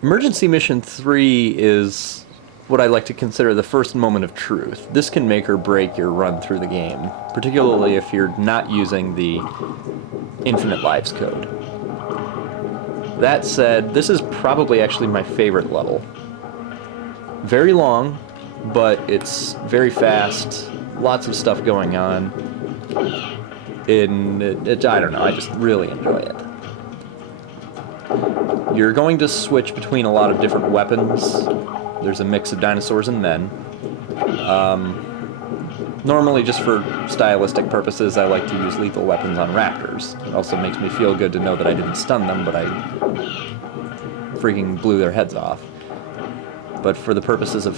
Emergency Mission 3 is what I like to consider the first moment of truth. This can make or break your run through the game, particularly if you're not using the infinite lives code. That said, this is probably actually my favorite level. Very long, but it's very fast, lots of stuff going on. I don't know, I just really enjoy it. You're going to switch between a lot of different weapons. There's a mix of dinosaurs and men. Normally, just for stylistic purposes, I like to use lethal weapons on raptors. It also makes me feel good to know that I didn't stun them, but I freaking blew their heads off. But for the purposes of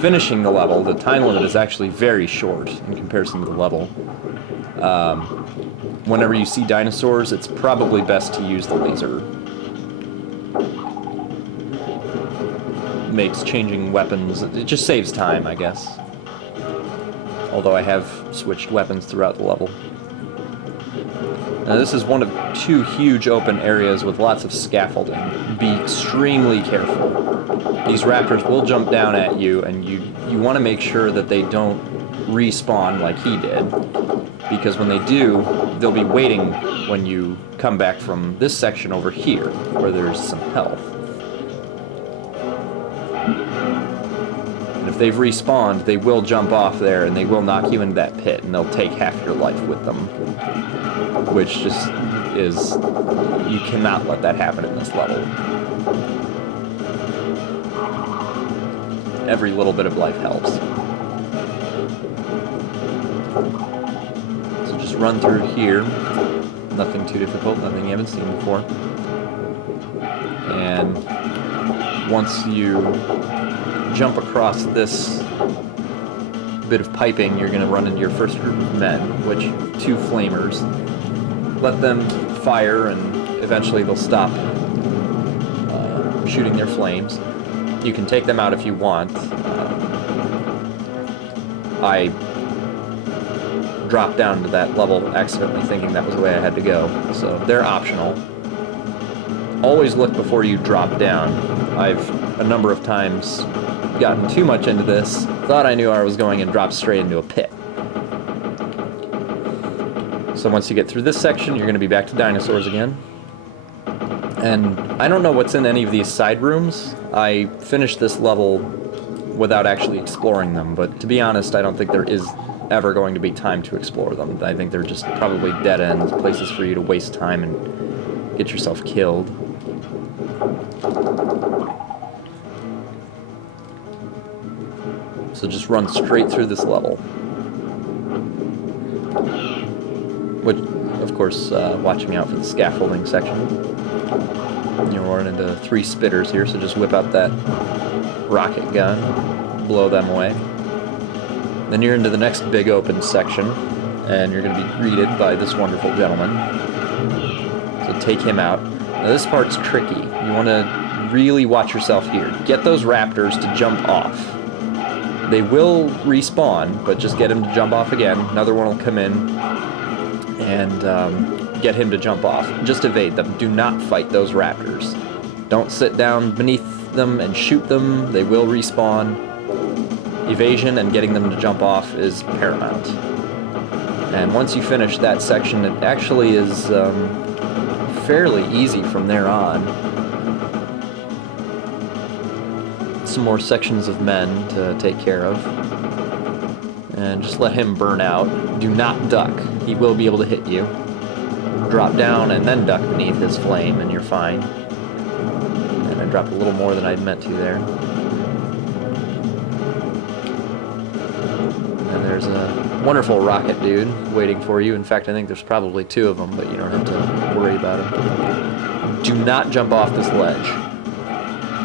finishing the level, the time limit is actually very short in comparison to the level. Whenever you see dinosaurs, it's probably best to use the laser. Makes changing weapons, it just saves time, I guess. Although I have switched weapons throughout the level. Now this is one of two huge open areas with lots of scaffolding. Be extremely careful. These raptors will jump down at you, and you want to make sure that they don't respawn like he did. Because when they do, they'll be waiting when you come back from this section over here, where there's some health. And if they've respawned, they will jump off there, and they will knock you into that pit, and they'll take half your life with them. Which just is... you cannot let that happen in this level. Every little bit of life helps. So just run through here. Nothing too difficult, nothing you haven't seen before. And once you jump across this bit of piping, you're going to run into your first group of men, which two flamers. Let them fire, and eventually they'll stop shooting their flames. You can take them out if you want. I dropped down to that level accidentally thinking that was the way I had to go, so they're optional. Always look before you drop down. I've a number of times gotten too much into this, thought I knew where I was going, and dropped straight into a pit. So once you get through this section, you're going to be back to dinosaurs again. And I don't know what's in any of these side rooms. I finished this level without actually exploring them, but to be honest, I don't think there is ever going to be time to explore them. I think they're just probably dead ends, places for you to waste time and get yourself killed. So just run straight through this level. Which, of course, watching out for the scaffolding section. You're running into 3 spitters here, so just whip out that rocket gun, blow them away. Then you're into the next big open section, and you're going to be greeted by this wonderful gentleman. So take him out. Now this part's tricky. You want to really watch yourself here. Get those raptors to jump off. They will respawn, but just get him to jump off again. Another one will come in and get him to jump off. Just evade them. Do not fight those raptors. Don't sit down beneath them and shoot them. They will respawn. Evasion and getting them to jump off is paramount. And once you finish that section, it actually is fairly easy from there on. Some more sections of men to take care of. And just let him burn out. Do not duck. He will be able to hit you. Drop down and then duck beneath his flame and you're fine. And I dropped a little more than I'd meant to there. And there's a wonderful rocket dude waiting for you. In fact, I think there's probably 2 of them, but you don't have to worry about him. Do not jump off this ledge.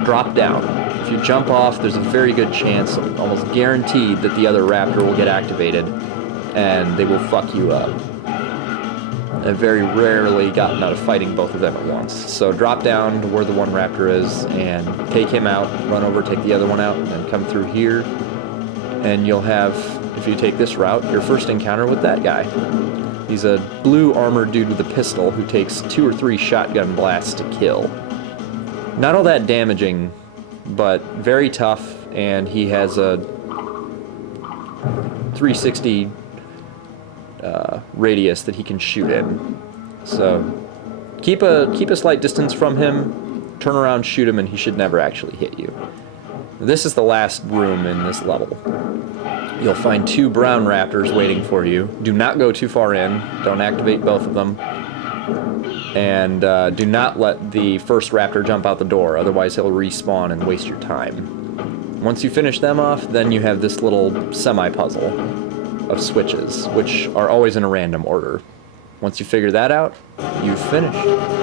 Drop down. If you jump off, there's a very good chance, almost guaranteed, that the other raptor will get activated and they will fuck you up. I've very rarely gotten out of fighting both of them at once. So drop down to where the one raptor is and take him out, run over, take the other one out, and then come through here. And you'll have, if you take this route, your first encounter with that guy. He's a blue armored dude with a pistol who takes 2 or 3 shotgun blasts to kill. Not all that damaging, but very tough, and he has a 360 radius that he can shoot in. So keep a slight distance from him, turn around, shoot him, and he should never actually hit you. This is the last room in this level. You'll find 2 brown raptors waiting for you. Do not go too far in. Don't activate both of them. And do not let the first raptor jump out the door, otherwise he'll respawn and waste your time. Once you finish them off, then you have this little semi-puzzle of switches, which are always in a random order. Once you figure that out, you've finished.